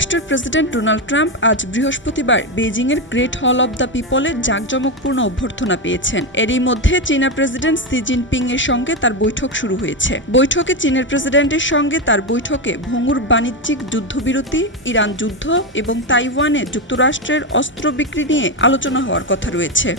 যুক্তরাষ্ট্রের president Donald Trump আজ বৃহস্পতিবার বেইজিংয়ের গ্রেট হল অব দ্য পিপলে জাঁকজমকপূর্ণ অভ্যর্থনা পেয়েছেন। এরই মধ্যে চীনা প্রেসিডেন্ট শি জিনপিং এর সঙ্গে তার বৈঠক শুরু হয়েছে। বৈঠকে চীনের প্রেসিডেন্টের সঙ্গে তার বৈঠকে ভঙ্গুর বাণিজ্যিক যুদ্ধবিরতি, ইরান যুদ্ধ এবং তাইওয়ানে যুক্তরাষ্ট্রের অস্ত্র বিক্রি নিয়ে আলোচনা হওয়ার কথা রয়েছে।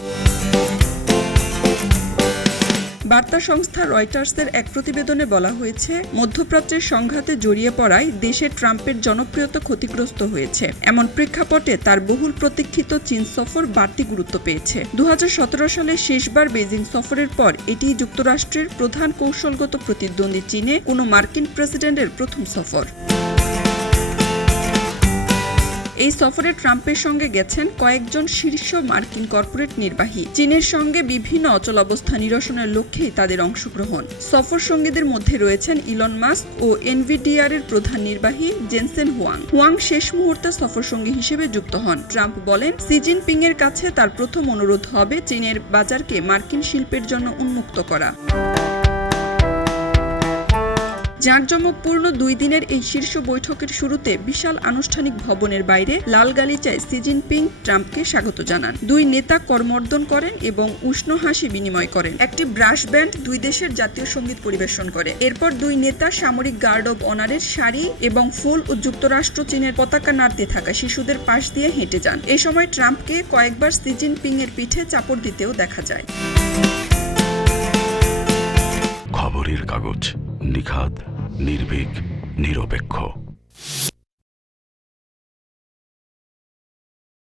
বার্তা সংস্থা রয়টার্সের এক প্রতিবেদনে বলা হয়েছে, মধ্যপ্রাচ্যের সংঘাতে জড়িয়ে পড়ায় দেশে ট্রাম্পের জনপ্রিয়তা ক্ষতিগ্রস্ত হয়েছে। এমন প্রেক্ষাপটে তার বহুল প্রতীক্ষিত চীন সফর বাড়তি গুরুত্ব পেয়েছে। 2017 সালে শেষবার বেইজিং সফরের পর এটি যুক্তরাষ্ট্রের প্রধান কৌশলগত প্রতিদ্বন্দ্বী চীনে কোনো মার্কিন প্রেসিডেন্টের প্রথম সফর। এই সফরে ট্রাম্পের সঙ্গে গেছেন কয়েকজন শীর্ষ মার্কিন কর্পোরেট নির্বাহী। চীনের সঙ্গে বিভিন্ন অচলাবস্থা নিরসনের লক্ষ্যেই তাদের অংশগ্রহণ। সফর সঙ্গীদের মধ্যে রয়েছেন ইলন মাস্ক ও এনভিডিআর এর প্রধান নির্বাহী জেনসেন হুয়াং। হুয়াং শেষ মুহূর্তে সফর সঙ্গী হিসেবে যুক্ত হন। ট্রাম্প বলেন, শি জিনপিং এর কাছে তার প্রথম অনুরোধ হবে চীনের বাজারকে মার্কিন শিল্পের জন্য উন্মুক্ত করা। জাঁকজমকপূর্ণ 2 দিনের এই শীর্ষ বৈঠকের শুরুতে বিশাল আনুষ্ঠানিক ভবনের বাইরে লাল গালিচায় শি জিনপিং ট্রাম্পকে স্বাগত জানান। 2 নেতা করমর্দন করেন এবং উষ্ণ হাসি বিনিময় করেন। একটি ব্রাশ ব্যান্ড 2 দেশের জাতীয় সঙ্গীত পরিবেশন করে। এরপর 2 নেতা সামরিক গার্ড অব অনারের শাড়ি এবং ফুল ও যুক্তরাষ্ট্র চীনের পতাকা নাড়তে থাকা শিশুদের পাশ দিয়ে হেঁটে যান। এ সময় ট্রাম্পকে কয়েকবার শি জিনপিং এর পিঠে চাপড় দিতেও দেখা যায়। খবরের কাগজ, নিখাদ, নির্ভীক, নিরপেক্ষ।